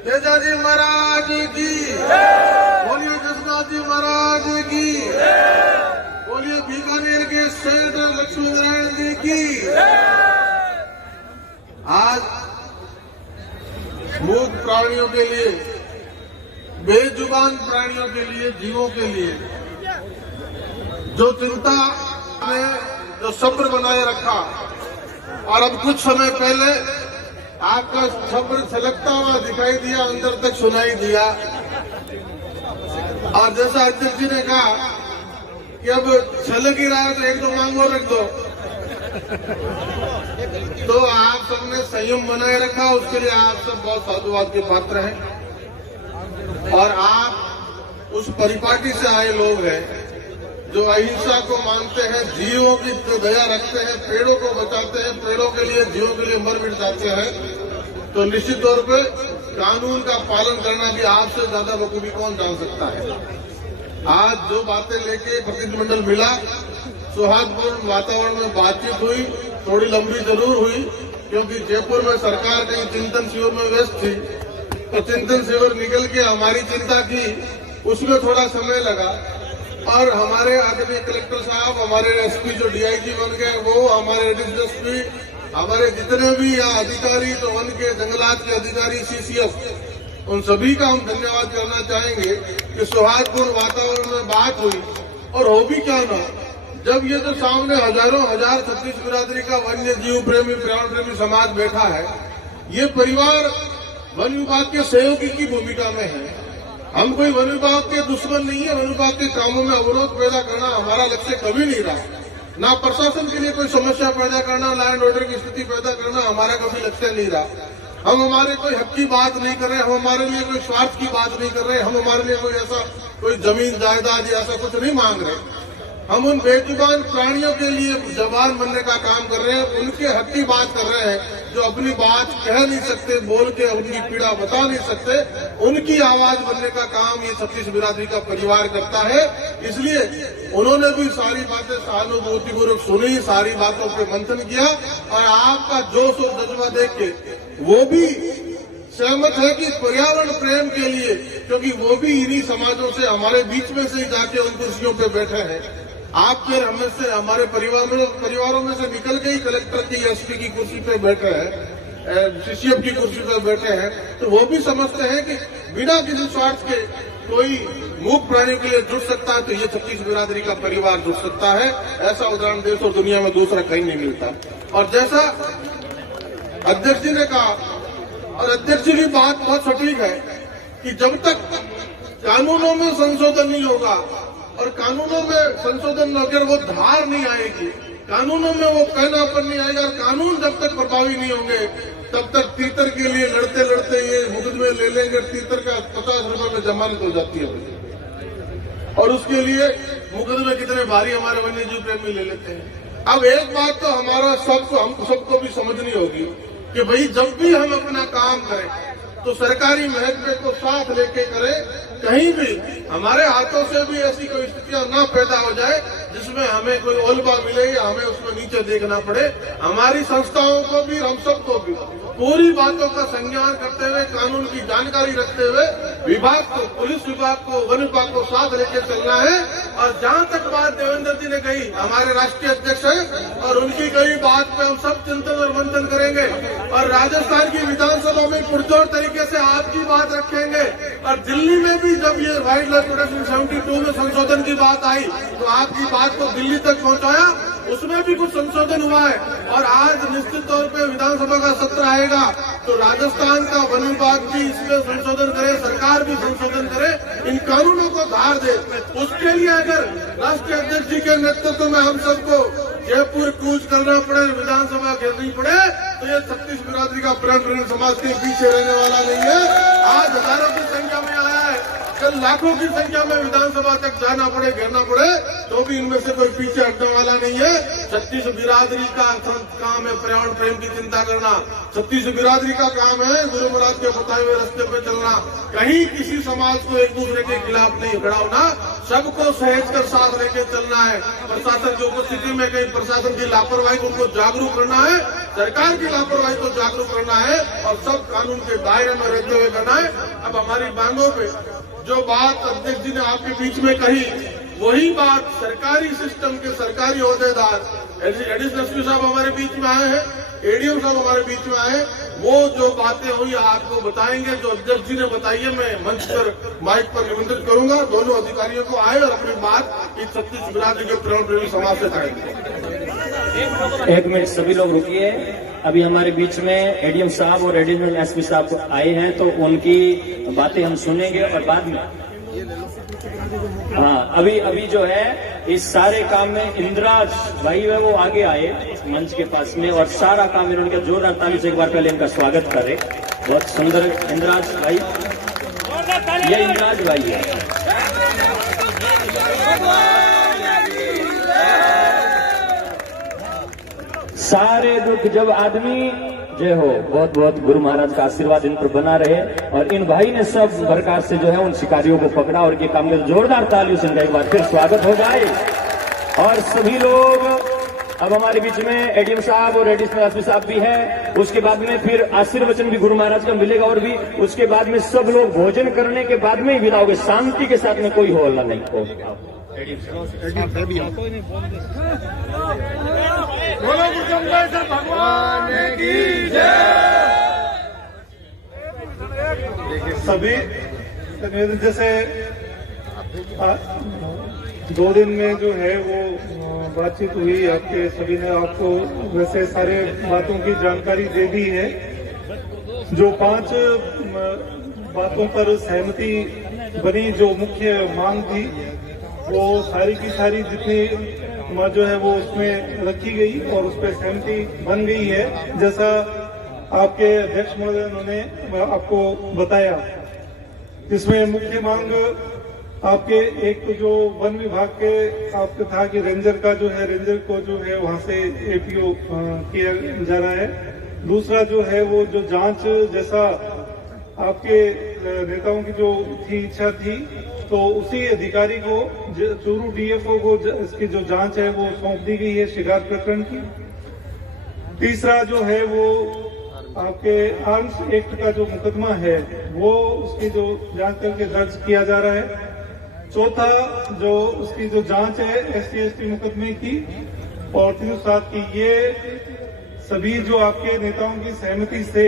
तेजाजी महाराज की, बोलिए कृष्णा जी महाराज की, बोलिए बीकानेर के सेठ लक्ष्मी नारायण जी की। आज मूक प्राणियों के लिए, बेजुबान प्राणियों के लिए, जीवों के लिए जो चिंता ने जो सब्र बनाए रखा, और अब कुछ समय पहले आपका सब्र छलकता हुआ दिखाई दिया, अंदर तक सुनाई दिया। और जैसा अध्यक्ष जी ने कहा कि अब छलक ही रहा है तो एक दो मांगो रख दो, तो आप सबने संयम बनाए रखा, उसके लिए आप सब बहुत साधुवाद के पात्र हैं। और आप उस परिपाटी से आए लोग हैं जो अहिंसा को मानते हैं, जीवों की तो दया रखते हैं, पेड़ों को बचाते हैं, पेड़ों के लिए, जीवों के लिए मर मिट जाते हैं। तो निश्चित तौर पे कानून का पालन करना भी आपसे ज्यादा बखूबी कौन जान सकता है। आज जो बातें लेके प्रतिनिधिमंडल मिला, सौहार्दपूर्ण वातावरण में बातचीत हुई, थोड़ी लंबी जरूर हुई, क्योंकि जयपुर में सरकार कहीं चिंतन शिविर में व्यस्त थी, तो चिंतन शिविर निकल के हमारी चिंता की, उसमें थोड़ा समय लगा। और हमारे आदरणीय कलेक्टर साहब, हमारे एसपी जो डीआईजी बन गए वो, हमारे एडिशनल एसपी, हमारे जितने भी यहाँ अधिकारी जो वन के जंगलात के अधिकारी, सीसीएफ, उन सभी का हम धन्यवाद करना चाहेंगे कि सौहार्दपूर्ण वातावरण में बात हुई। और हो भी क्या ना, जब ये जो सामने हजारों हजार छत्तीस बिरादरी का वन्य जीव प्रेमी, पर्यावरण प्रेमी समाज बैठा है, ये परिवार वन विभाग के सहयोगी की भूमिका में है। हम कोई वन विभाग के दुश्मन नहीं है। वन विभाग के कामों में अवरोध पैदा करना हमारा लक्ष्य कभी नहीं रहा। ना प्रशासन के लिए कोई समस्या पैदा करना, लॉ एंड ऑर्डर की स्थिति पैदा करना हमारा कभी लक्ष्य नहीं रहा। हम हमारे कोई हक की बात नहीं कर रहे, हम हमारे लिए कोई स्वार्थ की बात नहीं कर रहे, हम हमारे लिए कोई ऐसा कोई जमीन जायदाद ऐसा कुछ नहीं मांग रहे। हम उन बेजुबान प्राणियों के लिए जबान बनने का काम कर रहे हैं, उनके हक की बात कर रहे हैं, जो अपनी बात कह नहीं सकते, बोल के उनकी पीड़ा बता नहीं सकते, उनकी आवाज बनने का काम ये छत्तीस बिरादरी का परिवार करता है। इसलिए उन्होंने भी सारी बातें सहानुभूतिपूर्वक सुनी, सारी बातों पे मंथन किया, और आपका जोश और जज्बा देख के वो भी सहमत है कि पर्यावरण प्रेम के लिए, क्योंकि वो भी इन्हीं समाजों से, हमारे बीच में से ही जाके उन कुर्सियों पे बैठे हैं। आप फिर हमें से, हमारे परिवारों में से निकल के ही कलेक्टर की, एसपी की कुर्सी पे बैठे हैं, सीसीएफ की कुर्सी पे बैठे हैं, तो वो भी समझते हैं कि बिना किसी स्वार्थ के कोई मूक प्राणी के लिए जुट सकता है, तो ये छत्तीस बिरादरी का परिवार जुट सकता है। ऐसा उदाहरण देश और दुनिया में दूसरा कहीं नहीं मिलता। और जैसा अध्यक्ष जी ने कहा, और अध्यक्ष जी की बात बहुत सटीक है कि जब तक कानूनों में संशोधन नहीं होगा, और कानूनों में संशोधन अगर वो धार नहीं आएगी, कानूनों में वो कहनापन नहीं आएगा, कानून जब तक प्रभावी नहीं होंगे, तब तक तीतर के लिए लड़ते लड़ते ये मुकदमे ले लेंगे। तीतर का 50 रुपए में जमानत हो जाती है, और उसके लिए मुकदमे कितने भारी हमारे वन्य जीव प्रेमी ले लेते हैं। अब एक बात तो हमारा हम सबको भी समझनी होगी कि भाई जब भी हम अपना काम करें तो सरकारी महकमे को साथ लेके करें। कहीं भी हमारे हाथों से भी ऐसी कोई स्थितियां ना पैदा हो जाए जिसमें हमें कोई ओलबा मिले या हमें उसमें नीचे देखना पड़े। हमारी संस्थाओं को भी, हम सबको भी पूरी बातों का संज्ञान करते हुए, कानून की जानकारी रखते हुए विभाग को, पुलिस विभाग को, वन विभाग को साथ लेके चलना है। और जहां तक बात देवेंद्र जी ने कही, हमारे राष्ट्रीय अध्यक्ष हैं, और उनकी कही बात पे हम सब चिंतन और मंथन करेंगे, और राजस्थान की विधानसभा में पुरजोर तरीके से आपकी बात रखेंगे। और दिल्ली में भी जब ये वाइल्ड लाइफ प्रोटेक्शन 72 में संशोधन की बात आई, तो आपकी बात को दिल्ली तक पहुंचाया, उसमें भी कुछ संशोधन हुआ है। और आज निश्चित तौर पे विधानसभा का सत्र आएगा, तो राजस्थान का वन विभाग भी इसमें संशोधन करे, सरकार भी संशोधन करे, इन कानूनों को धार दे। उसके लिए अगर राष्ट्रीय अध्यक्ष जी के नेतृत्व में हम सबको जयपुर कूच करना पड़े, विधानसभा घेरनी पड़े, तो ये छत्तीस बिरादरी का पर्यावरण समाज के पीछे रहने वाला नहीं है। आज हजारों की संख्या में आया है, कल लाखों की संख्या में विधानसभा तक जाना पड़े, घेरना पड़े, तो भी इनमें से कोई पीछे हटने वाला नहीं है। छत्तीस बिरादरी का काम है पर्यावरण प्रेम की चिंता करना, छत्तीस बिरादरी का काम है गुरु महाराज के बताए हुए रास्ते पे चलना, कहीं किसी समाज को एक दूसरे के खिलाफ नहीं खड़ा होना। सबको सहेज कर साथ लेकर चलना है। प्रशासन की उपस्थिति में कहीं प्रशासन की लापरवाही को उनको जागरूक करना है, सरकार की लापरवाही को जागरूक करना है और सब कानून के दायरे में रहते हुए करना है। अब हमारी मांगों पे जो बात अध्यक्ष जी ने आपके बीच में कही, वही बात सरकारी सिस्टम के सरकारी ओहदेदार एडिशनल एसपी साहब हमारे बीच में आए हैं, एडीएम साहब हमारे बीच में आए, वो जो बातें हुई आपको बताएंगे। जो अध्यक्ष जी ने बताई है, मैं मंच पर माइक पर निमंत्रित करूंगा, दोनों अधिकारियों को आए और अपनी बात इस छत्तीस बिरादरी के प्रेम प्रेमी समाज से करेंगे। एक मिनट सभी लोग रुकिए। अभी हमारे बीच में एडीएम साहब और एडिशनल एसपी साहब आए हैं, तो उनकी बातें हम सुनेंगे और बाद में अभी जो है इस सारे काम में इंद्राज भाई है वो आगे आए मंच के पास में और सारा काम इन्होंने जोरदार ताली से एक बार पहले इनका स्वागत करें। बहुत सुंदर इंद्राज भाई, ये इंद्राज भाई है। सारे दुख जब आदमी जय हो। बहुत बहुत गुरु महाराज का आशीर्वाद इन पर बना रहे और इन भाई ने सब प्रकार से जो है उन शिकारियों को पकड़ा और ये काम में जोरदार तालियों से इनका एक बार फिर स्वागत हो जाए। और सभी लोग अब हमारे बीच में एडीएम साहब और एडिशनल एसपी साहब भी हैं। उसके बाद में फिर आशीर्वचन भी गुरु महाराज का मिलेगा और भी उसके बाद में सब लोग भोजन करने के बाद में ही विदा होंगे, शांति के साथ में कोई हल्ला नहीं हो। भगवान की जय। सभी जैसे 2 दिन में जो है वो बातचीत हुई, आपके सभी ने आपको वैसे सारे बातों की जानकारी दे दी है। जो 5 बातों पर सहमति बनी, जो मुख्य मांग थी, वो सारी की सारी जितनी जो है वो उसमें रखी गई और उस पर सहमति बन गई है। जैसा आपके अध्यक्ष महोदय उन्होंने आपको बताया, इसमें मुख्य मांग आपके एक तो जो वन विभाग के आपका था कि रेंजर का जो है, रेंजर को जो है वहां से एपीओ किया जा रहा है। दूसरा जो है वो जो जांच, जैसा आपके नेताओं की जो थी इच्छा थी, तो उसी अधिकारी को चूरू डीएफओ को इसकी जो जांच है वो सौंप दी गई है शिकार प्रकरण की। तीसरा जो है वो आपके आर्म्स एक्ट का जो मुकदमा है वो उसकी जो जांच करके दर्ज किया जा रहा है। चौथा जो उसकी जो जांच है SC/ST मुकदमे की, और 307 की, ये सभी जो आपके नेताओं की सहमति से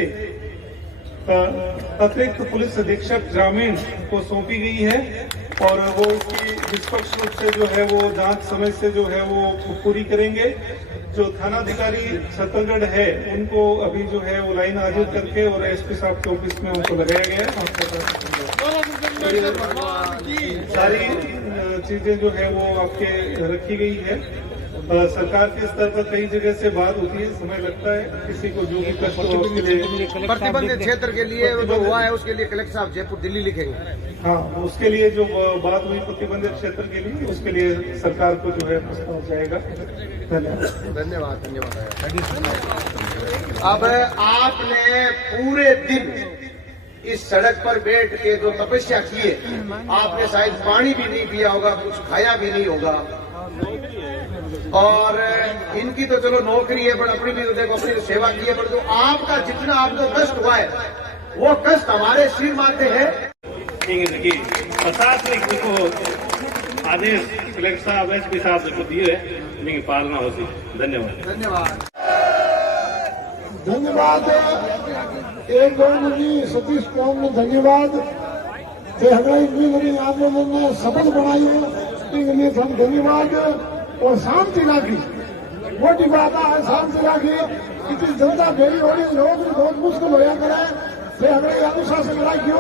अतिरिक्त पुलिस अधीक्षक ग्रामीण को सौंपी गई है और वो उसकी निष्पक्ष रूप से जो है वो जांच समय से जो है वो पूरी करेंगे। जो थानाधिकारी छत्तीसगढ़ है उनको अभी जो है वो लाइन हाजिर करके और एसपी साहब के ऑफिस में उनको लगाया गया है। सारी चीजें जो है वो आपके रखी गई है। सरकार के स्तर पर कई जगह से बात होती है, समय लगता है, किसी को जो भी कष्ट हो उसके लिए प्रतिबंधित क्षेत्र के लिए जो हुआ है उसके लिए कलेक्टर साहब जयपुर दिल्ली लिखेंगे। हाँ, उसके लिए जो बात हुई प्रतिबंधित क्षेत्र के लिए, उसके लिए सरकार को जो है प्रस्ताव जाएगा। धन्यवाद धन्यवाद। अब आपने पूरे दिन इस सड़क पर बैठ के जो तपस्या की है, आपने शायद पानी भी नहीं पिया होगा, कुछ खाया भी नहीं होगा। और इनकी तो चलो नौकरी है, पर अपनी भी तो देखो अपनी सेवा की है, पर जो आपका जितना आपको कष्ट हुआ है वो कष्ट हमारे सिर माथे है। प्रशासनिक को आदेश कलेक्टर साहब एसपी साहब को दिए है, पालना होती। धन्यवाद धन्यवाद धन्यवाद। एक दो मुझे सतीश कौन ने धन्यवाद आंदोलन में शपथ बनाई है, इसके लिए हम धन्यवाद। और शांति राखी, मोटी बात है, शांति राखी। इतनी जनता भेड़ी हो रही, लोग बहुत मुश्किल होया करे, हमारे अनुशासन राखियो,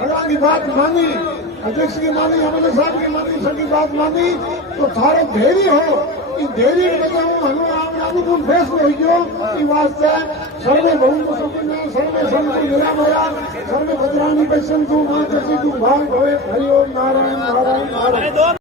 भगवान की बात मानी, अध्यक्ष की मानी, एमएलए साहब की मानी, सबकी बात मानी, तो थारो धेरी हो, धेरी के वजह अनुकूल फैसलो हो वास्ते सर्वे बहु सर्वे संतु निरामया सर्वे भद्राणी पश्यन्तु मां तु भाग भवे। हरि ओम नारायण नारायण नारायण।